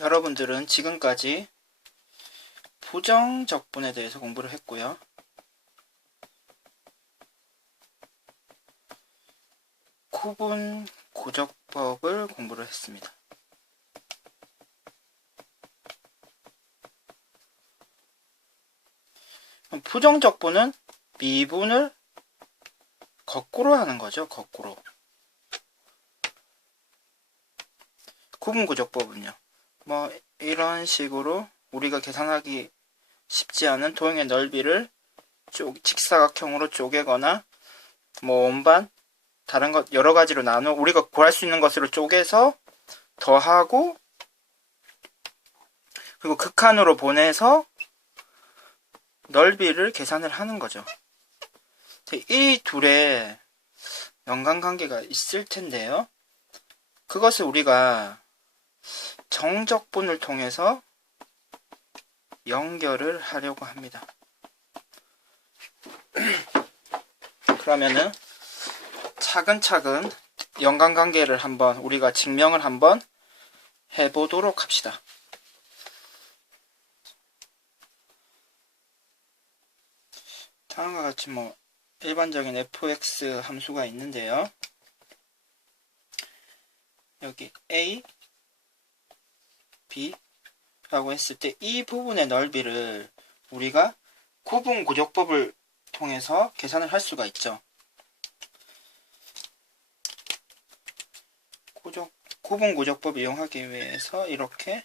여러분들은 지금까지 부정적분에 대해서 공부를 했고요. 구분 고적법을 공부를 했습니다. 부정적분은 미분을 거꾸로 하는 거죠. 거꾸로. 구분 고적법은요. 뭐 이런 식으로 우리가 계산하기 쉽지 않은 도형의 넓이를 직사각형으로 쪼개거나 뭐 원반 다른 것 여러 가지로 나눠 우리가 구할 수 있는 것으로 쪼개서 더하고 그리고 극한으로 보내서 넓이를 계산을 하는 거죠. 이 둘의 연관관계가 있을 텐데요. 그것을 우리가 정적분을 통해서 연결을 하려고 합니다. 그러면은 차근차근 연관관계를 한번 우리가 증명을 한번 해보도록 합시다. 다음과 같이 뭐 일반적인 fx 함수가 있는데요. 여기 a, b 라고 했을 때 이 부분의 넓이를 우리가 구분 고적법을 통해서 계산을 할 수가 있죠. 구분 고적법을 이용하기 위해서 이렇게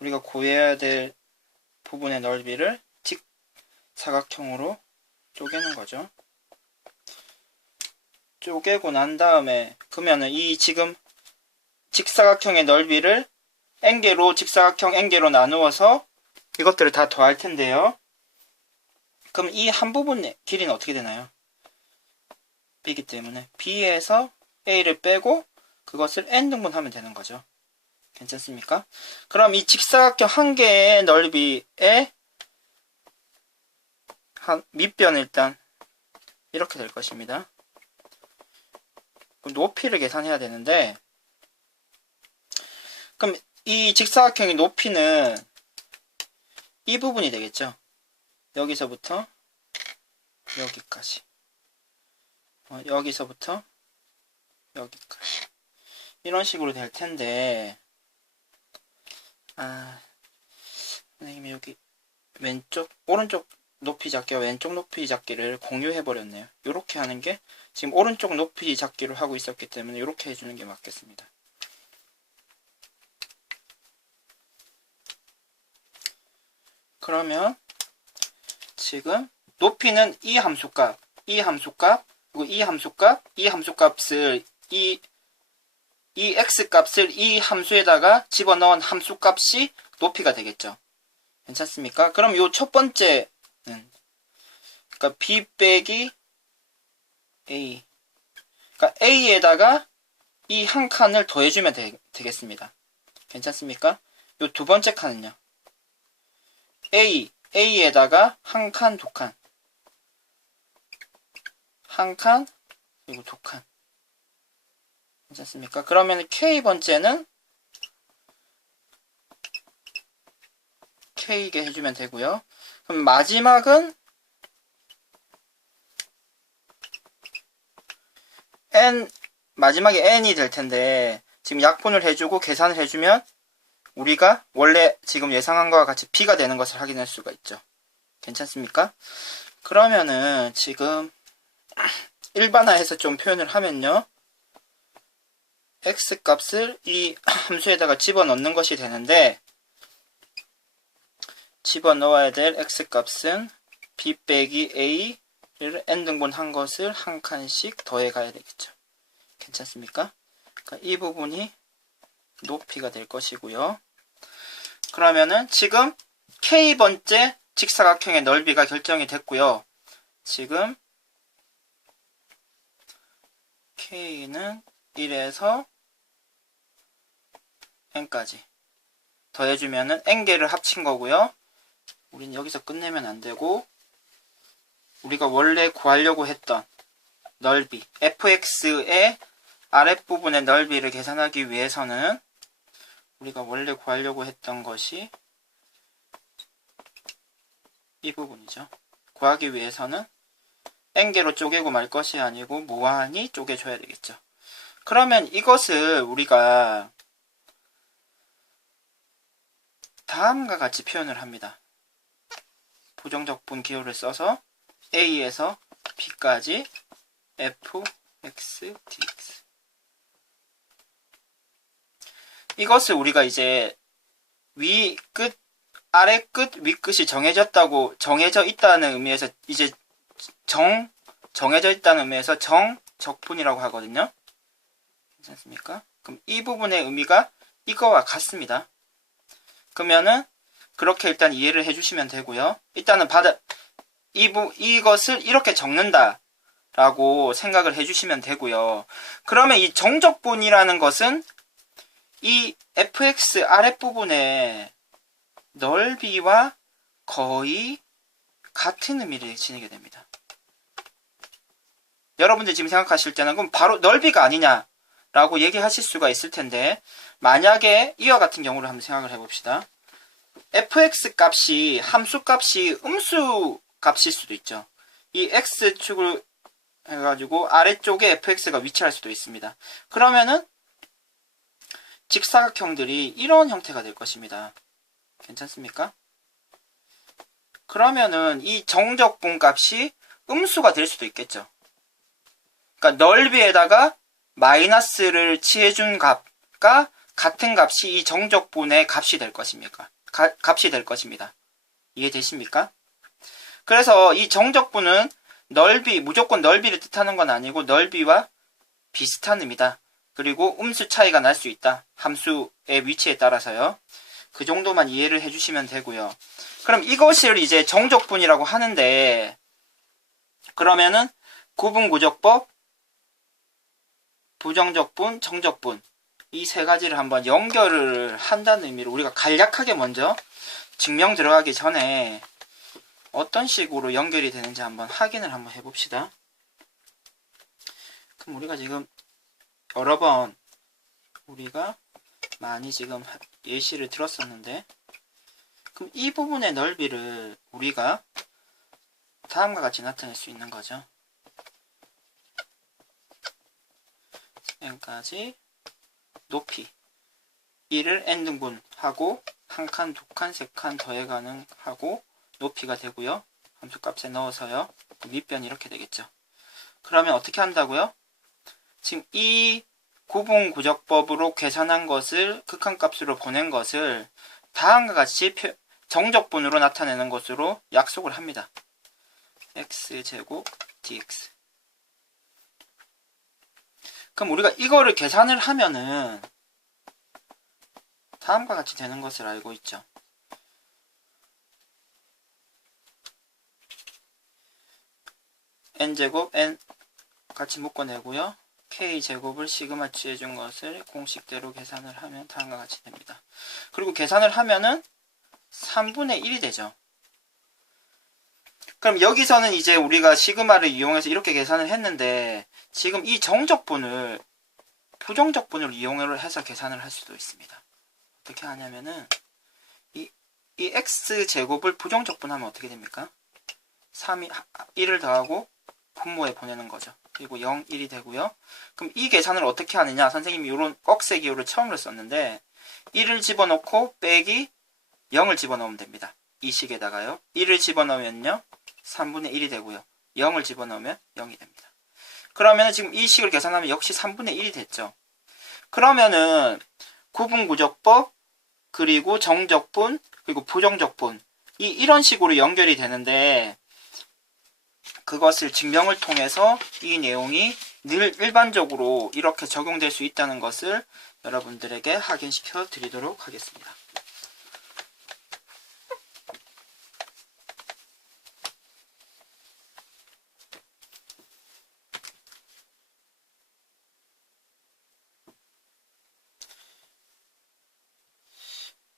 우리가 구해야 될 부분의 넓이를 직사각형으로 쪼개는 거죠. 쪼개고 난 다음에 그러면은 이 지금 직사각형의 넓이를 n개로 직사각형 n개로 나누어서 이것들을 다 더할 텐데요. 그럼 이 한 부분의 길이는 어떻게 되나요? b이기 때문에 b에서 a를 빼고 그것을 n등분 하면 되는 거죠. 괜찮습니까? 그럼 이 직사각형 한 개의 넓이의 밑변은 일단 이렇게 될 것입니다. 높이를 계산해야 되는데 그럼 이 직사각형의 높이는 이 부분이 되겠죠. 여기서부터 여기까지 여기서부터 여기까지 이런 식으로 될 텐데 선생님이 여기 오른쪽 높이 잡기와 왼쪽 높이 잡기를 공유해 버렸네요. 이렇게 하는 게 지금 오른쪽 높이 잡기로 하고 있었기 때문에 이렇게 해주는 게 맞겠습니다. 그러면 지금 높이는 이 함수값, 그리고 이 함수값을 이 x값을 이 함수에다가 집어넣은 함수값이 높이가 되겠죠. 괜찮습니까? 그럼 요 첫 번째는 그러니까 b 빼기 a 그러니까 a에다가 이 한 칸을 더해주면 되겠습니다. 괜찮습니까? 요 두 번째 칸은요. a에다가 한 칸, 두 칸. 한 칸, 그리고 두 칸. 괜찮습니까? 그러면 k번째는 k게 해주면 되고요. 그럼 마지막은 마지막에 n이 될 텐데 지금 약분을 해주고 계산을 해주면 우리가 원래 지금 예상한 것과 같이 b가 되는 것을 확인할 수가 있죠. 괜찮습니까? 그러면은 지금 일반화해서 좀 표현을 하면요. x값을 이 함수에다가 집어넣는 것이 되는데 집어넣어야 될 x값은 b 빼기 a를 n등분 한 것을 한 칸씩 더해 가야 되겠죠. 괜찮습니까? 그러니까 이 부분이 높이가 될 것이고요. 그러면은 지금 k번째 직사각형의 넓이가 결정이 됐고요. 지금 k는 1에서 n까지 더해주면은 n개를 합친 거고요. 우린 여기서 끝내면 안 되고 우리가 원래 구하려고 했던 넓이 fx의 아랫부분의 넓이를 계산하기 위해서는 우리가 원래 구하려고 했던 것이 이 부분이죠. 구하기 위해서는 n개로 쪼개고 말 것이 아니고 무한히 쪼개줘야 되겠죠. 그러면 이것을 우리가 다음과 같이 표현을 합니다. 부정적분 기호를 써서 A에서 B까지 fx dx. 이것을 우리가 이제 위 끝, 아래 끝, 위 끝이 정해져 있다는 의미에서 이제 정해져 있다는 의미에서 정적분이라고 하거든요. 괜찮습니까? 그럼 이 부분의 의미가 이거와 같습니다. 그러면은 그렇게 일단 이해를 해주시면 되고요. 일단은 이것을 이렇게 적는다 라고 생각을 해주시면 되고요. 그러면 이 정적분이라는 것은 이 fx 아랫부분의 넓이와 거의 같은 의미를 지니게 됩니다. 여러분들 지금 생각하실 때는 그럼 바로 넓이가 아니냐 라고 얘기하실 수가 있을 텐데, 만약에 이와 같은 경우를 한번 생각을 해봅시다. fx 값이 함수 값이 음수 값일 수도 있죠. 이 x축을 해가지고 아래쪽에 fx가 위치할 수도 있습니다. 그러면은 직사각형들이 이런 형태가 될 것입니다. 괜찮습니까? 그러면은 이 정적분 값이 음수가 될 수도 있겠죠. 그러니까 넓이에다가 마이너스를 취해준 값과 같은 값이 이 정적분의 값이 될 것입니까? 값이 될 것입니다. 이해되십니까? 그래서 이 정적분은 무조건 넓이를 뜻하는 건 아니고 넓이와 비슷한 의미다. 그리고 음수 차이가 날 수 있다. 함수의 위치에 따라서요. 그 정도만 이해를 해주시면 되고요. 그럼 이것을 이제 정적분이라고 하는데, 그러면은 구분구적법, 부정적분, 정적분 이 세 가지를 한번 연결을 한다는 의미로 우리가 간략하게 먼저 증명 들어가기 전에 어떤 식으로 연결이 되는지 한번 확인을 한번 해봅시다. 그럼 우리가 지금 여러 번 우리가 많이 지금 예시를 들었었는데, 그럼 이 부분의 넓이를 우리가 다음과 같이 나타낼 수 있는 거죠. n까지 높이 이를 n등분하고 한 칸, 두 칸, 세 칸 더해가는 하고 높이가 되고요. 함수값에 넣어서요. 밑변이 이렇게 되겠죠. 그러면 어떻게 한다고요? 지금 이 구분구적법으로 계산한 것을 극한값으로 보낸 것을 다음과 같이 정적분으로 나타내는 것으로 약속을 합니다. x제곱 dx. 그럼 우리가 이거를 계산을 하면은 다음과 같이 되는 것을 알고 있죠. n제곱 n 같이 묶어내고요. k제곱을 시그마 취해준 것을 공식대로 계산을 하면 다음과 같이 됩니다. 그리고 계산을 하면은 3분의 1이 되죠. 그럼 여기서는 이제 우리가 시그마를 이용해서 이렇게 계산을 했는데, 지금 이 정적분을 부정적분을 이용을 해서 계산을 할 수도 있습니다. 어떻게 하냐면은 이 x제곱을 부정적분하면 어떻게 됩니까? 3이 1을 더하고 분모에 보내는 거죠. 그리고 0, 1이 되고요. 그럼 이 계산을 어떻게 하느냐? 선생님이 이런 꺽쇠 기호를 처음으로 썼는데 1을 집어넣고 빼기 0을 집어넣으면 됩니다. 이 식에다가요. 1을 집어넣으면요. 3분의 1이 되고요. 0을 집어넣으면 0이 됩니다. 그러면 지금 이 식을 계산하면 역시 3분의 1이 됐죠. 그러면은 구분구적법, 그리고 정적분, 그리고 부정적분 이런 식으로 연결이 되는데, 그것을 증명을 통해서 이 내용이 늘 일반적으로 이렇게 적용될 수 있다는 것을 여러분들에게 확인시켜 드리도록 하겠습니다.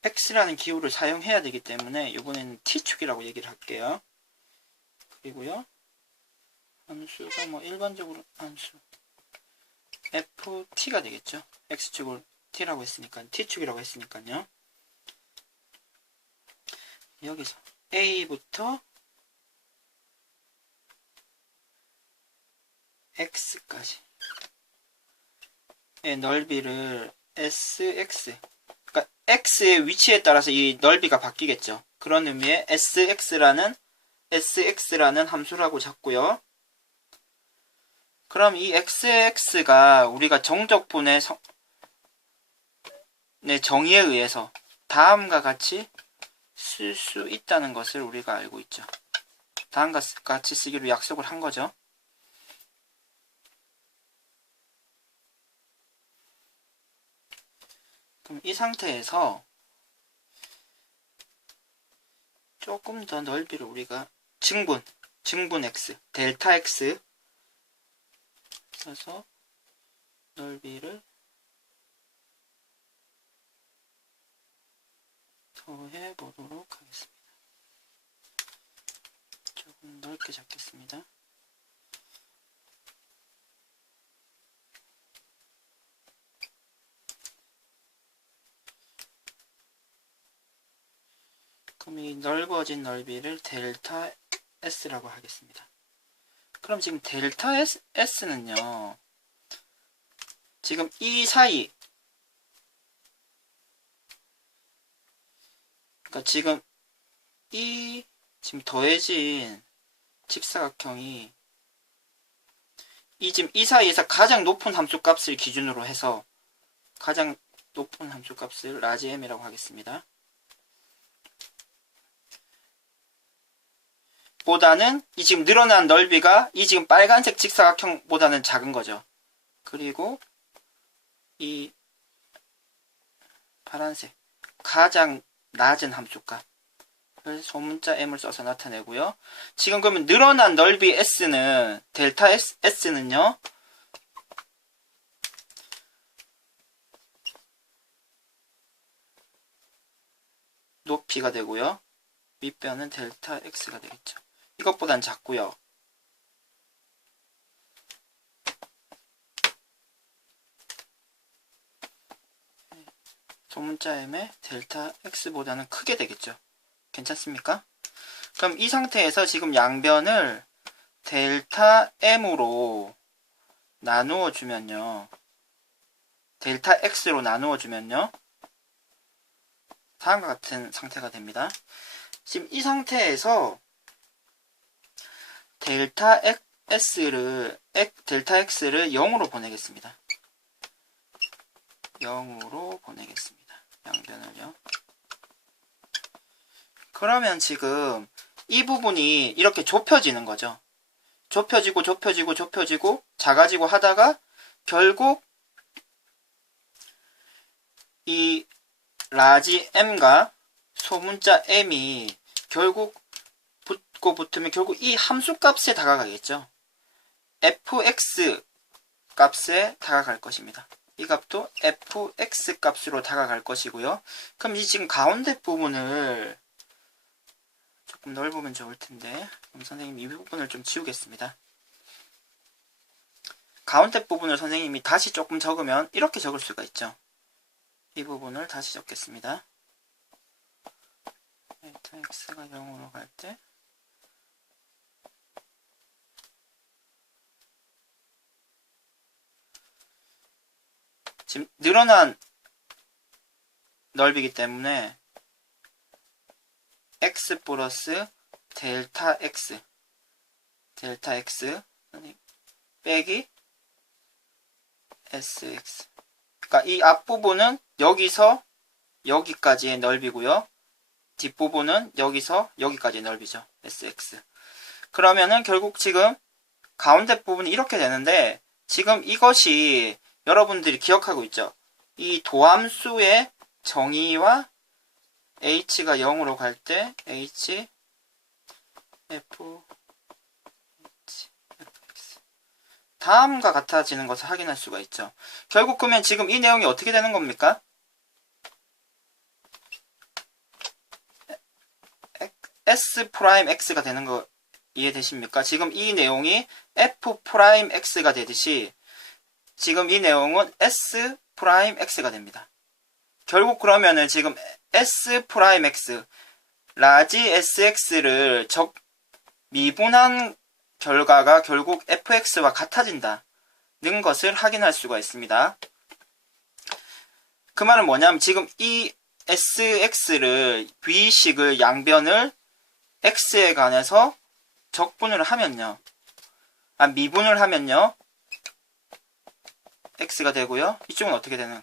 x라는 기호를 사용해야 되기 때문에 이번에는 t축이라고 얘기를 할게요. 그리고요, 함수가 일반적으로 함수 ft가 되겠죠. x축을 t라고 했으니까 t축이라고 했으니까요. 여기서 a부터 x까지 의 넓이를 sx, 그러니까 x의 위치에 따라서 이 넓이가 바뀌겠죠. 그런 의미의 sx라는 함수라고 잡고요. 그럼 이 xx가 우리가 정적분의 정의에 의해서 다음과 같이 쓸 수 있다는 것을 우리가 알고 있죠. 다음과 같이 쓰기로 약속을 한 거죠. 그럼 이 상태에서 조금 더 넓이를 우리가 증분 x, 델타 x 써서 넓이를 더해 보도록 하겠습니다. 조금 넓게 잡겠습니다. 그럼 이 넓어진 넓이를 델타 S라고 하겠습니다. 그럼 지금 델타 S는요, 지금 이 사이, 그러니까 지금 지금 더해진 직사각형이 지금 이 사이에서 가장 높은 함수값을 기준으로 해서 가장 높은 함수값을 라지 m이라고 하겠습니다. 보다는 이 지금 늘어난 넓이가 이 지금 빨간색 직사각형보다는 작은 거죠. 그리고 이 파란색 가장 낮은 함수값을 소문자 m을 써서 나타내고요. 지금 그러면 늘어난 넓이 s는 델타 s는요, 높이가 되고요. 밑변은 델타 x가 되겠죠. 이것보단 작고요. 소문자 m의 델타 x보다는 크게 되겠죠. 괜찮습니까? 그럼 이 상태에서 지금 양변을 델타 m으로 나누어 주면요, 델타 x로 나누어 주면요, 다음과 같은 상태가 됩니다. 지금 이 상태에서 델타 x를 0으로 보내겠습니다. 0으로 보내겠습니다. 양변을요. 그러면 지금 이 부분이 이렇게 좁혀지는 거죠. 좁혀지고 작아지고 하다가 결국 이 라지 m과 소문자 m이 결국 붙으면 결국 이 함수값에 다가가겠죠. fx 값에 다가갈 것입니다. 이 값도 fx 값으로 다가갈 것이고요. 그럼 이 지금 가운데 부분을 조금 넓으면 좋을 텐데, 그럼 선생님 이 부분을 좀 지우겠습니다. 가운데 부분을 선생님이 다시 조금 적으면 이렇게 적을 수가 있죠. 이 부분을 다시 적겠습니다. 델타 x가 0으로 갈 때 지금 늘어난 넓이기 때문에 x 플러스 델타 x 빼기 sx, 그러니까 이 앞부분은 여기서 여기까지의 넓이고요, 뒷부분은 여기서 여기까지의 넓이죠. sx. 그러면은 결국 지금 가운데 부분이 이렇게 되는데, 지금 이것이 여러분들이 기억하고 있죠? 이 도함수의 정의와 h가 0으로 갈 때 h, f, x 다음과 같아지는 것을 확인할 수가 있죠. 결국 그러면 지금 이 내용이 어떻게 되는 겁니까? S'(x가) 되는 거 이해되십니까? 지금 이 내용이 F'X가 되듯이 지금 이 내용은 S 프라임 X가 됩니다. 결국 그러면은 지금 S 프라임 X, 라지 SX를 미분한 결과가 결국 fx와 같아진다는 것을 확인할 수가 있습니다. 그 말은 뭐냐면 지금 이 sx를 b식을 양변을 x에 관해서 적분을 하면요, 미분을 하면요 x가 되고요. 이쪽은 어떻게 되는,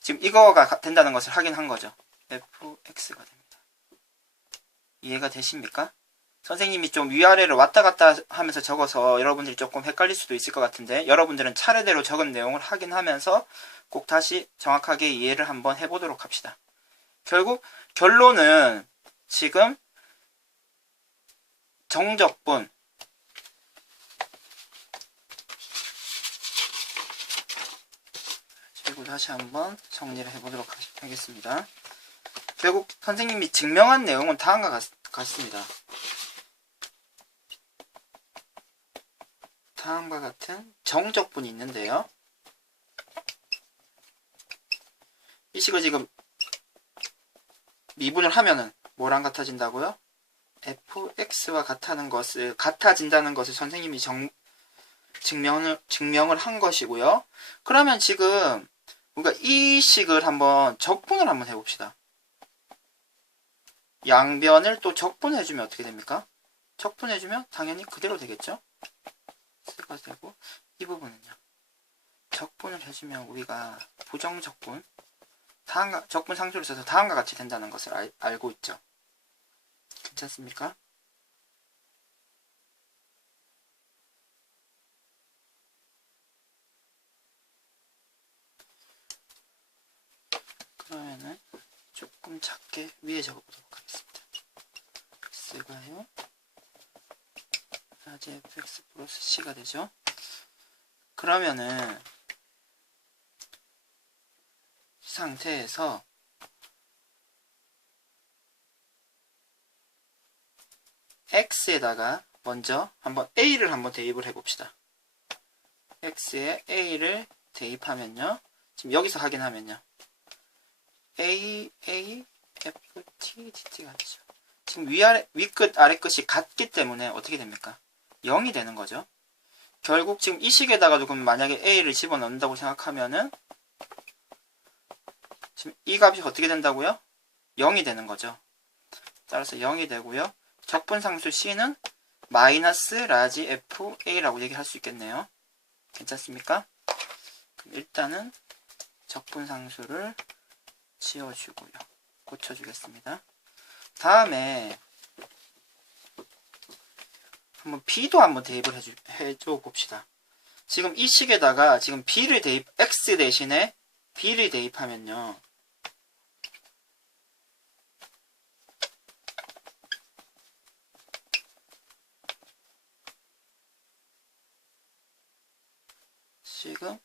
지금 이거가 된다는 것을 확인한 거죠. fx가 됩니다. 이해가 되십니까? 선생님이 좀 위아래로 왔다 갔다 하면서 적어서 여러분들이 조금 헷갈릴 수도 있을 것 같은데, 여러분들은 차례대로 적은 내용을 확인하면서 꼭 다시 정확하게 이해를 한번 해보도록 합시다. 결국 결론은 지금 정적분, 그리고 다시 한번 정리를 해보도록 하겠습니다. 결국 선생님이 증명한 내용은 다음과 같습니다. 다음과 같은 정적분이 있는데요. 이 식을 지금 미분을 하면은 뭐랑 같아진다고요? fx와 같아진다는 것을 선생님이 증명을 한 것이고요. 그러면 지금 우리가 이 식을 한번 적분을 한번 해봅시다. 양변을 또 적분해주면 어떻게 됩니까? 적분해주면 당연히 그대로 되겠죠? 가 되고, 이 부분은요, 적분을 해주면 우리가 부정적분, 적분 상수를 써서 다음과 같이 된다는 것을 알고 있죠. 괜찮습니까? 그러면은 조금 작게 위에 적어보도록 하겠습니다. x가요, 라지 fx 플러스 c가 되죠. 그러면은 이 상태에서 x에다가 먼저 한번 a를 한번 대입을 해봅시다. x에 a를 대입하면요, 지금 여기서 확인하면요, a f t dt가 되죠. 지금 위끝 아래끝이 같기 때문에 어떻게 됩니까? 0이 되는 거죠. 결국 지금 이 식에다가도 그럼 만약에 a를 집어넣는다고 생각하면은 지금 이 값이 어떻게 된다고요? 0이 되는 거죠. 따라서 0이 되고요. 적분상수 c는 마이너스 라지 fa라고 얘기할 수 있겠네요. 괜찮습니까? 그럼 일단은 적분상수를 지워주고요. 고쳐주겠습니다. 다음에 한번 b도 한번 대입을 해줘 봅시다. 지금 이 식에다가 지금 b를 x 대신에 b를 대입하면요, 지금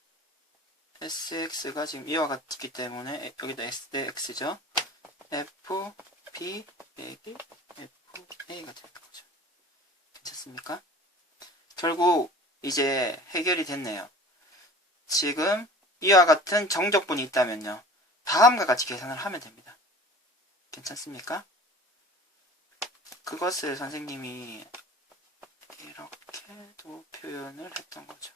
sx가 지금 이와 같기 때문에 여기다 x 대 x죠. f b 빼기 f a가 되는 거죠. 괜찮습니까? 결국 이제 해결이 됐네요. 지금 이와 같은 정적분이 있다면요, 다음과 같이 계산을 하면 됩니다. 괜찮습니까? 그것을 선생님이 이렇게도 표현을 했던 거죠.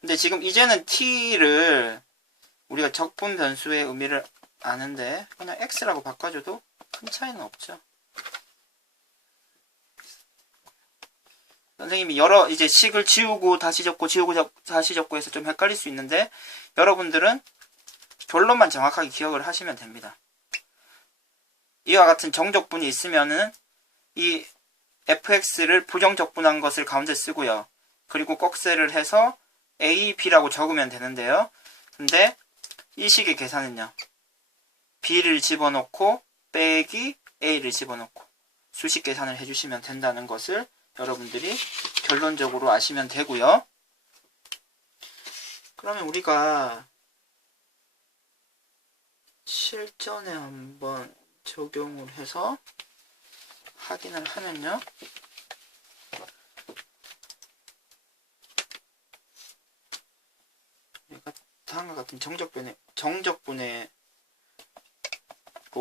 근데 지금 이제는 t를 우리가 적분 변수의 의미를 아는데 그냥 x라고 바꿔줘도 큰 차이는 없죠. 선생님이 이제 식을 지우고 다시 적고 지우고 다시 적고 해서 좀 헷갈릴 수 있는데, 여러분들은 결론만 정확하게 기억을 하시면 됩니다. 이와 같은 정적분이 있으면은 이 fx를 부정적분한 것을 가운데 쓰고요. 그리고 꺽쇠를 해서 a, b라고 적으면 되는데요. 근데 이 식의 계산은요, b를 집어넣고 빼기 a를 집어넣고 수식 계산을 해주시면 된다는 것을 여러분들이 결론적으로 아시면 되고요. 그러면 우리가 실전에 한번 적용을 해서 확인을 하면요. 얘가 다음과 같은 정적분해로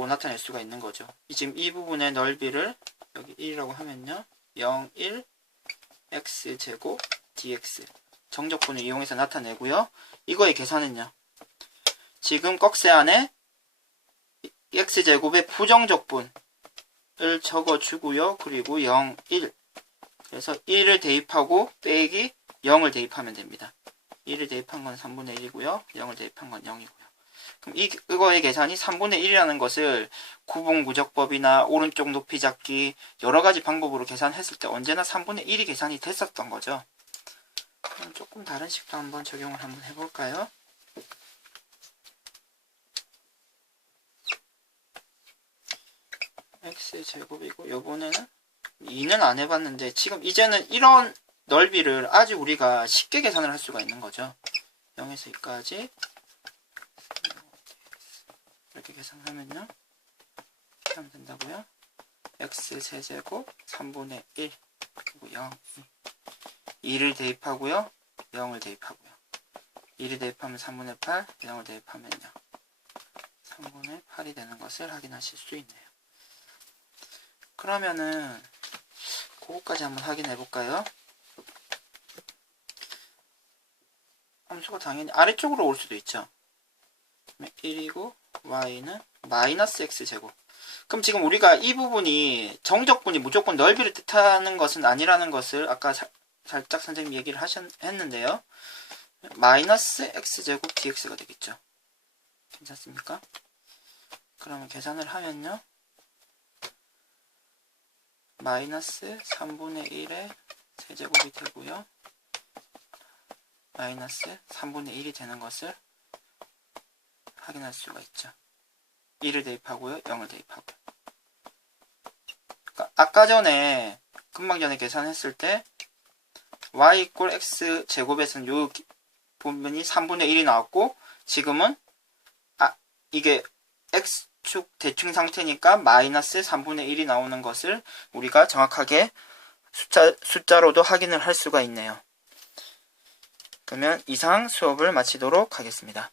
나타낼 수가 있는 거죠. 지금 이 부분의 넓이를 여기 1이라고 하면요. 0, 1, x제곱 dx 정적분을 이용해서 나타내고요. 이거의 계산은요. 지금 꺽쇠 안에 x제곱의 부정적분을 적어주고요. 그리고 0, 1 그래서 1을 대입하고 빼기 0을 대입하면 됩니다. 1을 대입한 건 3분의 1이고요. 0을 대입한 건 0이고요. 그럼 이거의 계산이 3분의 1이라는 것을 구분구적법이나 오른쪽 높이 잡기 여러가지 방법으로 계산했을 때 언제나 3분의 1이 계산이 됐었던 거죠. 그럼 조금 다른 식도 한번 적용을 한번 해볼까요? x제곱이고 요번에는 2는 안 해봤는데 지금 이제는 이런 넓이를 아주 우리가 쉽게 계산을 할 수가 있는 거죠. 0에서 2까지 이렇게 계산하면요. 이렇게 하면 된다고요. x세제곱 3분의 1 그리고 0 2를 대입하고요. 0을 대입하고요. 1을 대입하면 3분의 8 0을 대입하면요. 3분의 8이 되는 것을 확인하실 수 있네요. 그러면은 그거까지 한번 확인해 볼까요? 함수가 당연히 아래쪽으로 올 수도 있죠. 1이고 y는 마이너스 x제곱. 그럼 지금 우리가 이 부분이 정적분이 무조건 넓이를 뜻하는 것은 아니라는 것을 아까 살짝 선생님 얘기를 했는데요. 마이너스 x제곱 dx가 되겠죠. 괜찮습니까? 그러면 계산을 하면요. 마이너스 3분의 1의 세제곱이 되고요. 마이너스 3분의 1이 되는 것을 확인할 수가 있죠. 1을 대입하고요. 0을 대입하고요. 그러니까 아까 전에 금방 전에 계산했을 때 y 이꼴 x 제곱에서는 요 부분이 3분의 1이 나왔고 지금은 이게 x축 대칭 상태니까 마이너스 3분의 1이 나오는 것을 우리가 정확하게 숫자로도 확인을 할 수가 있네요. 그러면 이상 수업을 마치도록 하겠습니다.